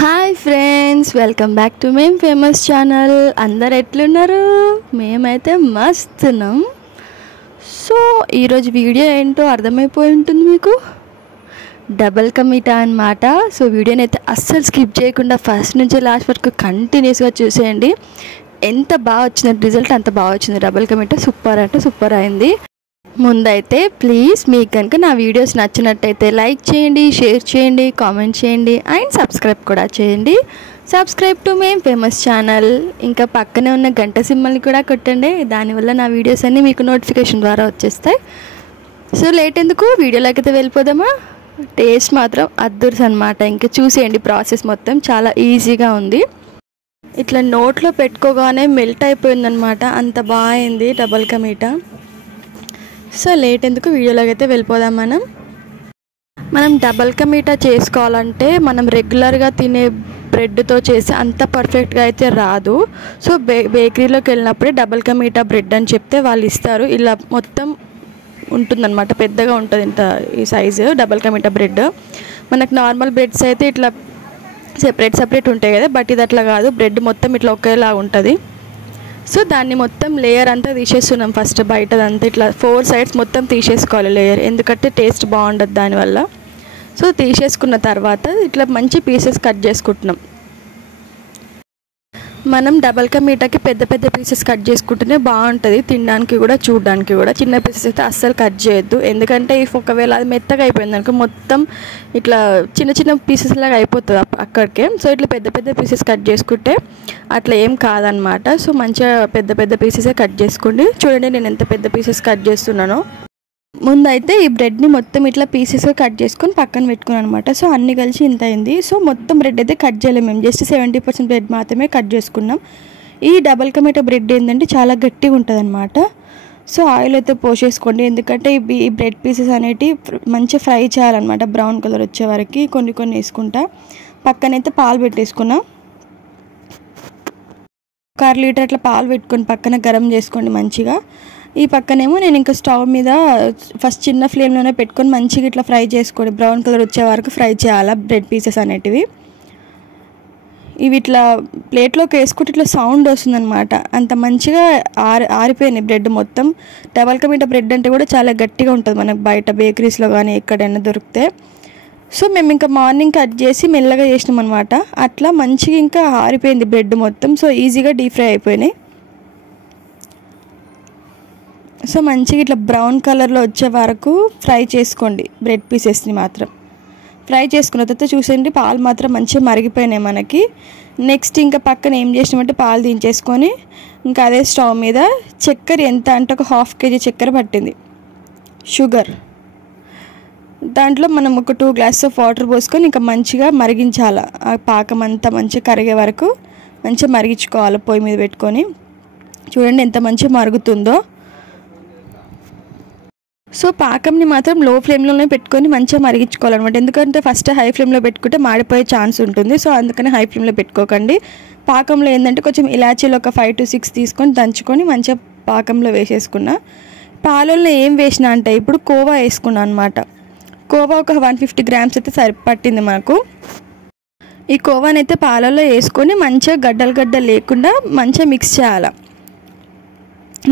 Hi friends, welcome back to ma'am famous channel. అందరు ఎట్లున్నారు? మేమైతే మస్తున్నాం. సో ఈరోజు వీడియో ఏంటో అర్థమైపోయి ఉంటుంది మీకు. డబల్ కా మీఠా అన్నమాట. సో వీడియోని అయితే అస్సలు స్కిప్ చేయకుండా ఫస్ట్ నుంచి లాస్ట్ వరకు కంటిన్యూస్గా చూసేయండి. ఎంత బాగా వచ్చింది రిజల్ట్, అంత బాగా వచ్చింది. డబల్ కా మీఠా సూపర్ అంటే సూపర్ అయింది. ముందైతే ప్లీజ్ మీకు కనుక నా వీడియోస్ నచ్చినట్టయితే లైక్ చేయండి, షేర్ చేయండి, కామెంట్ చేయండి అండ్ సబ్స్క్రైబ్ కూడా చేయండి. Subscribe to ma'am famous channel. ఇంకా పక్కనే ఉన్న గంట సింబల్ని కూడా కొట్టండి. దానివల్ల నా వీడియోస్ అన్నీ మీకు నోటిఫికేషన్ ద్వారా వచ్చేస్తాయి. సో లేట్ ఎందుకు, వీడియోలోకి అయితే వెళ్ళిపోదామా. టేస్ట్ మాత్రం అద్దుర్స్ అనమాట. ఇంకా చూసేయండి, ప్రాసెస్ మొత్తం చాలా ఈజీగా ఉంది. ఇట్లా నోట్లో పెట్టుకోగానే మెల్ట్ అయిపోయిందనమాట, అంత బాగుంది double ka meetha. So late ఎందుకు, వీడియోలోకి అయితే వెళ్ళిపోదాం. మనం డబల్ కా మీఠా చేసుకోవాలంటే మనం రెగ్యులర్గా తినే బ్రెడ్తో చేసి అంత పర్ఫెక్ట్గా అయితే రాదు. సో బేకరీలోకి వెళ్ళినప్పుడే డబల్ కా మీఠా బ్రెడ్ అని చెప్తే వాళ్ళు ఇస్తారు. ఇలా మొత్తం ఉంటుందన్నమాట, పెద్దగా ఉంటుంది ఇంత ఈ size double ka meetha bread. మనకు నార్మల్ బ్రెడ్స్ అయితే ఇట్లా సెపరేట్ ఉంటాయి కదా, బట్ ఇది అట్లా కాదు. బ్రెడ్ మొత్తం ఇట్లా ఒకేలా ఉంటుంది. సో దాన్ని మొత్తం లేయర్ అంతా తీసేస్తున్నాం ఫస్ట్. బయటదంతా ఇట్లా 4 సైడ్స్ మొత్తం తీసేసుకోవాలి లేయర్, ఎందుకంటే టేస్ట్ బాగుండదు దానివల్ల. సో తీసేసుకున్న తర్వాత ఇట్లా మంచి పీసెస్ కట్ చేసుకుంటున్నాం. మనం డబల్ కా మీఠాకి పెద్ద పెద్ద పీసెస్ కట్ చేసుకుంటేనే బాగుంటుంది, తినడానికి కూడా చూడడానికి కూడా. చిన్న పీసెస్ అయితే అస్సలు కట్ చేయొద్దు, ఎందుకంటే ఇఫ్ ఒకవేళ అది మెత్తగా అయిపోయింది అనుకో మొత్తం ఇట్లా చిన్న చిన్న పీసెస్ లాగా అయిపోతుంది అక్కడికే. సో ఇట్లా పెద్ద పెద్ద పీసెస్ కట్ చేసుకుంటే అట్లా ఏం కాదనమాట. సో మంచిగా పెద్ద పెద్ద పీసెసే కట్ చేసుకోండి. చూడండి నేను ఎంత పెద్ద పీసెస్ కట్ చేస్తున్నానో. ముందైతే ఈ బ్రెడ్ని మొత్తం ఇట్లా పీసెస్గా కట్ చేసుకొని పక్కన పెట్టుకున్నాను అనమాట. సో అన్నీ కలిసి ఇంత అయింది. సో మొత్తం బ్రెడ్ అయితే కట్ చేయలేము మేము, జస్ట్ 70% బ్రెడ్ మాత్రమే కట్ చేసుకున్నాం. ఈ డబల్ కా మీఠా బ్రెడ్ ఏంటంటే చాలా గట్టిగా ఉంటుంది అనమాట. సో ఆయిల్ అయితే పోసేసుకోండి, ఎందుకంటే ఈ బ్రెడ్ పీసెస్ అనేటివి మంచిగా ఫ్రై చేయాలన్నమాట. బ్రౌన్ కలర్ వచ్చే వరకు కొన్ని వేసుకుంటా. పక్కనైతే పాలు పెట్టేసుకున్నా. 1 లీటర్ అట్లా పాలు పెట్టుకొని పక్కన గరం చేసుకోండి మంచిగా. ఈ పక్కనేమో నేను ఇంకా స్టవ్ మీద ఫస్ట్ చిన్న ఫ్లేమ్లోనే పెట్టుకొని మంచిగా ఇట్లా ఫ్రై చేసుకోండి. బ్రౌన్ కలర్ వచ్చే వరకు ఫ్రై చేయాలి బ్రెడ్ పీసెస్ అనేటివి. ఇవి ఇట్లా ప్లేట్లోకి వేసుకుంటే ఇట్లా సౌండ్ వస్తుందన్నమాట, అంత మంచిగా ఆరిపోయినాయి బ్రెడ్ మొత్తం. డబల్ కా మీఠా బ్రెడ్ అంటే కూడా చాలా గట్టిగా ఉంటుంది మనకు బయట బేకరీస్లో కానీ ఎక్కడైనా దొరికితే. సో మేము ఇంకా మార్నింగ్ కట్ చేసి మెల్లగా చేసినాం అనమాట. అట్లా మంచిగా ఇంకా ఆరిపోయింది బ్రెడ్ మొత్తం. సో ఈజీగా డీప్ ఫ్రై అయిపోయినాయి. సో మంచిగా ఇట్లా బ్రౌన్ కలర్లో వచ్చే వరకు ఫ్రై చేసుకోండి బ్రెడ్ పీసెస్ని మాత్రం. ఫ్రై చేసుకున్న తర్వాత చూసేయండి పాలు మాత్రం మంచిగా మరిగిపోయినాయి మనకి. నెక్స్ట్ ఇంకా పక్కన ఏం చేసినామంటే పాలు దించేసుకొని ఇంకా అదే స్టవ్ మీద చక్కెర ఎంత అంటే ఒక 1/2 kg చక్కెర పట్టింది, షుగర్. దాంట్లో మనం ఒక 2 గ్లాసెస్ ఆఫ్ వాటర్ పోసుకొని ఇంకా మంచిగా మరిగించాలి. ఆ పాకం అంతా మంచిగా కరిగే వరకు మంచిగా మరిగించుకోవాలి పొయ్యి మీద పెట్టుకొని. చూడండి ఎంత మంచిగా మరుగుతుందో. సో పాకంని మాత్రం లో ఫ్లేమ్లోనే పెట్టుకొని మంచిగా మరిగించుకోవాలన్నమాట, ఎందుకంటే ఫస్ట్ హై ఫ్లేమ్లో పెట్టుకుంటే మాడిపోయే ఛాన్స్ ఉంటుంది. సో అందుకని హై ఫ్లేమ్లో పెట్టుకోకండి. పాకంలో ఏంటంటే కొంచెం ఇలాచీలు ఒక 5 to 6 తీసుకొని దంచుకొని మంచిగా పాకంలో వేసేసుకున్నా. పాలల్లో ఏం వేసినా అంటే ఇప్పుడు కోవా వేసుకున్నాను అనమాట. కోవా ఒక 150 grams అయితే సరిపట్టింది మాకు. ఈ కోవానైతే పాలల్లో వేసుకొని మంచిగా గడ్డలు లేకుండా మంచిగా మిక్స్ చేయాలి.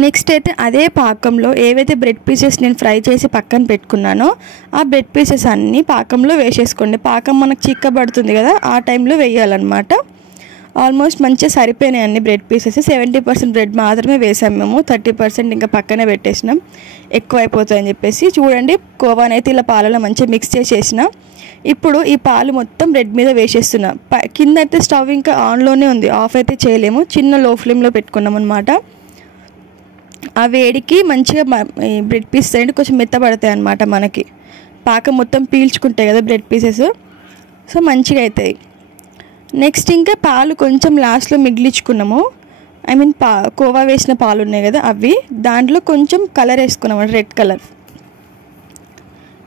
నెక్స్ట్ అయితే అదే పాకంలో ఏవైతే బ్రెడ్ పీసెస్ నేను ఫ్రై చేసి పక్కన పెట్టుకున్నానో ఆ బ్రెడ్ పీసెస్ అన్నీ పాకంలో వేసేసుకోండి. పాకం మనకు చిక్కబడుతుంది కదా, ఆ టైంలో వేయాలన్నమాట. ఆల్మోస్ట్ మంచిగా సరిపోయినాయి అన్ని బ్రెడ్ పీసెస్. 70% బ్రెడ్ మాత్రమే వేసాం మేము, 30% ఇంకా పక్కనే పెట్టేసినాం ఎక్కువ అయిపోతాయని చెప్పేసి. చూడండి కోవానైతే ఇలా పాలలో మంచిగా మిక్స్ చేసేసిన. ఇప్పుడు ఈ పాలు మొత్తం బ్రెడ్ మీద వేసేస్తున్నా. కింద అయితే స్టవ్ ఇంకా ఆన్లోనే ఉంది, ఆఫ్ అయితే చేయలేము. చిన్న లో ఫ్లేమ్లో పెట్టుకున్నాం అనమాట. ఆ వేడికి మంచిగా బ్రెడ్ పీసెస్ అంటే కొంచెం మెత్తబడతాయి అన్నమాట మనకి. పాకం మొత్తం పీల్చుకుంటాయి కదా బ్రెడ్ పీసెస్, సో మంచిగా అవుతాయి. నెక్స్ట్ ఇంకా పాలు కొంచెం లాస్ట్లో మిగిలించుకున్నాము. ఐ మీన్ కోవా వేసిన పాలు ఉన్నాయి కదా అవి. దాంట్లో కొంచెం కలర్ వేసుకున్నాము, రెడ్ కలర్.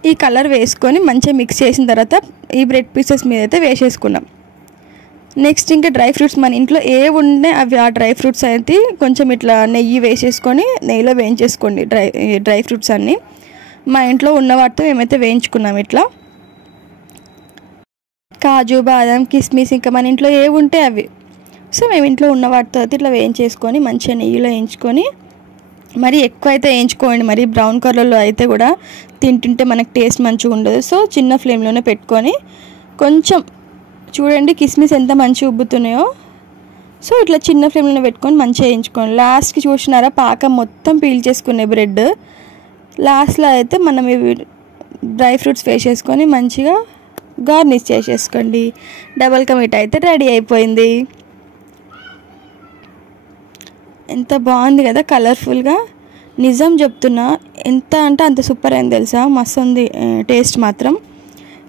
ఈ కలర్ వేసుకొని మంచిగా మిక్స్ చేసిన తర్వాత ఈ బ్రెడ్ పీసెస్ మీద అయితే వేసేసుకున్నాం. నెక్స్ట్ ఇంకా డ్రై ఫ్రూట్స్ మన ఇంట్లో ఏ ఉండే అవి ఆ డ్రై ఫ్రూట్స్ అయితే కొంచెం ఇట్లా నెయ్యి వేసేసుకొని నెయ్యిలో వేయించేసుకోండి డ్రై ఫ్రూట్స్ అన్నీ. మా ఇంట్లో ఉన్న వాటితో మేమైతే వేయించుకున్నాం ఇట్లా. కాజు బాదం కిస్మిస్ ఇంకా మన ఇంట్లో ఏవి ఉంటే అవి. సో మేము ఇంట్లో ఉన్న వాటితో ఇట్లా వేయించేసుకొని మంచిగా నెయ్యిలో వేయించుకొని, మరి ఎక్కువ అయితే వేయించుకోండి, మరి బ్రౌన్ కలర్లో అయితే కూడా తింటుంటే మనకు టేస్ట్ మంచిగా ఉండదు. సో చిన్న ఫ్లేమ్లోనే పెట్టుకొని కొంచెం చూడండి కిస్మిస్ ఎంత మంచిగా ఉబ్బుతున్నాయో. సో ఇట్లా చిన్న ఫ్లేమ్లోనే పెట్టుకొని మంచిగా వేయించుకోండి. లాస్ట్కి చూసినారా పాకం మొత్తం పీల్చేసుకునే బ్రెడ్. లాస్ట్లో అయితే మనం ఇవి డ్రై ఫ్రూట్స్ వేసేసుకొని మంచిగా గార్నిష్ చేసేసుకోండి. డబల్ కా మీఠా అయితే రెడీ అయిపోయింది. ఎంత బాగుంది కదా కలర్ఫుల్గా. నిజం చెప్తున్నా, ఎంత అంటే అంత సూపర్ అయింది తెలుసా, మస్తు ఉంది టేస్ట్ మాత్రం.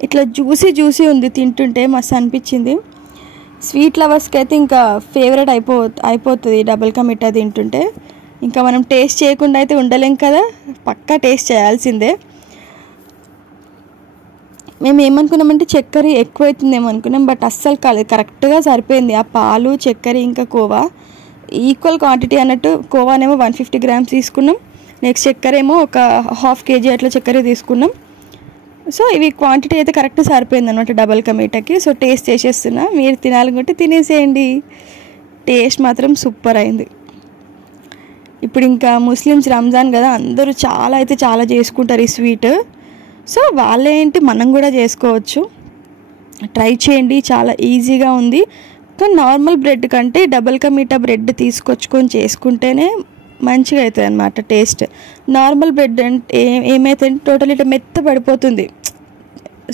ఇట్లా జ్యూసీ ఉంది, తింటుంటే మస్తు అనిపించింది. స్వీట్ లవర్స్కి అయితే ఇంకా ఫేవరెట్ అయిపోతుంది డబల్ కా మీఠా తింటుంటే. ఇంకా మనం టేస్ట్ చేయకుండా అయితే ఉండలేం కదా, పక్కా టేస్ట్ చేయాల్సిందే. మేము ఏమనుకున్నామంటే చక్కెర ఎక్కువైతుందేమో అనుకున్నాం, బట్ అస్సలు కాలేదు, కరెక్ట్గా సరిపోయింది. ఆ పాలు చక్కెర ఇంకా కోవా ఈక్వల్ క్వాంటిటీ అన్నట్టు. కోవానేమో 150 grams తీసుకున్నాం, నెక్స్ట్ చక్కెర ఏమో ఒక 1/2 kg అట్లా చక్కెర తీసుకున్నాం. సో ఇవి క్వాంటిటీ అయితే కరెక్ట్ సరిపోయింది అనమాట డబల్ కా మీఠాకి. సో టేస్ట్ చేసేస్తున్నా, మీరు తినాలనుకుంటే తినేసేయండి. టేస్ట్ మాత్రం సూపర్ అయింది. ఇప్పుడు ఇంకా ముస్లిమ్స్ రంజాన్ కదా, అందరూ చాలా చేసుకుంటారు ఈ స్వీట్. సో వాళ్ళేంటి మనం కూడా చేసుకోవచ్చు, ట్రై చేయండి, చాలా ఈజీగా ఉంది. కానీ నార్మల్ బ్రెడ్ కంటే డబల్ కా మీఠా బ్రెడ్ తీసుకొచ్చుకొని చేసుకుంటేనే మంచిగా అవుతుంది అన్నమాట టేస్ట్. నార్మల్ బ్రెడ్ అంటే ఏమైతే టోటల్ ఇట్లా మెత్త పడిపోతుంది.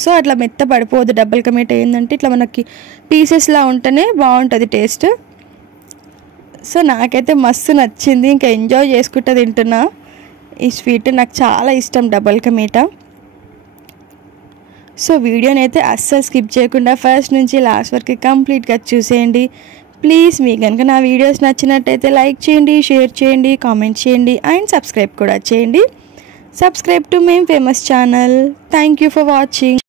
సో అట్లా మెత్త పడిపోదు. డబల్ కా మీఠా ఏంటంటే ఇట్లా మనకి పీసెస్లా ఉంటేనే బాగుంటుంది టేస్ట్. సో నాకైతే మస్తు నచ్చింది, ఇంకా ఎంజాయ్ చేసుకుంటూ తింటున్నా ఈ స్వీట్. నాకు చాలా ఇష్టం డబల్ కా మీఠా. సో వీడియోని అయితే అస్సలు స్కిప్ చేయకుండా ఫస్ట్ నుంచి లాస్ట్ వరకు కంప్లీట్గా చూసేయండి ప్లీజ్. మీకు కనుక నా వీడియోస్ నచ్చినట్టయితే లైక్ చేయండి, షేర్ చేయండి, కామెంట్ చేయండి అండ్ సబ్స్క్రైబ్ కూడా చేయండి. Subscribe to ma'am famous channel. Thank you for watching.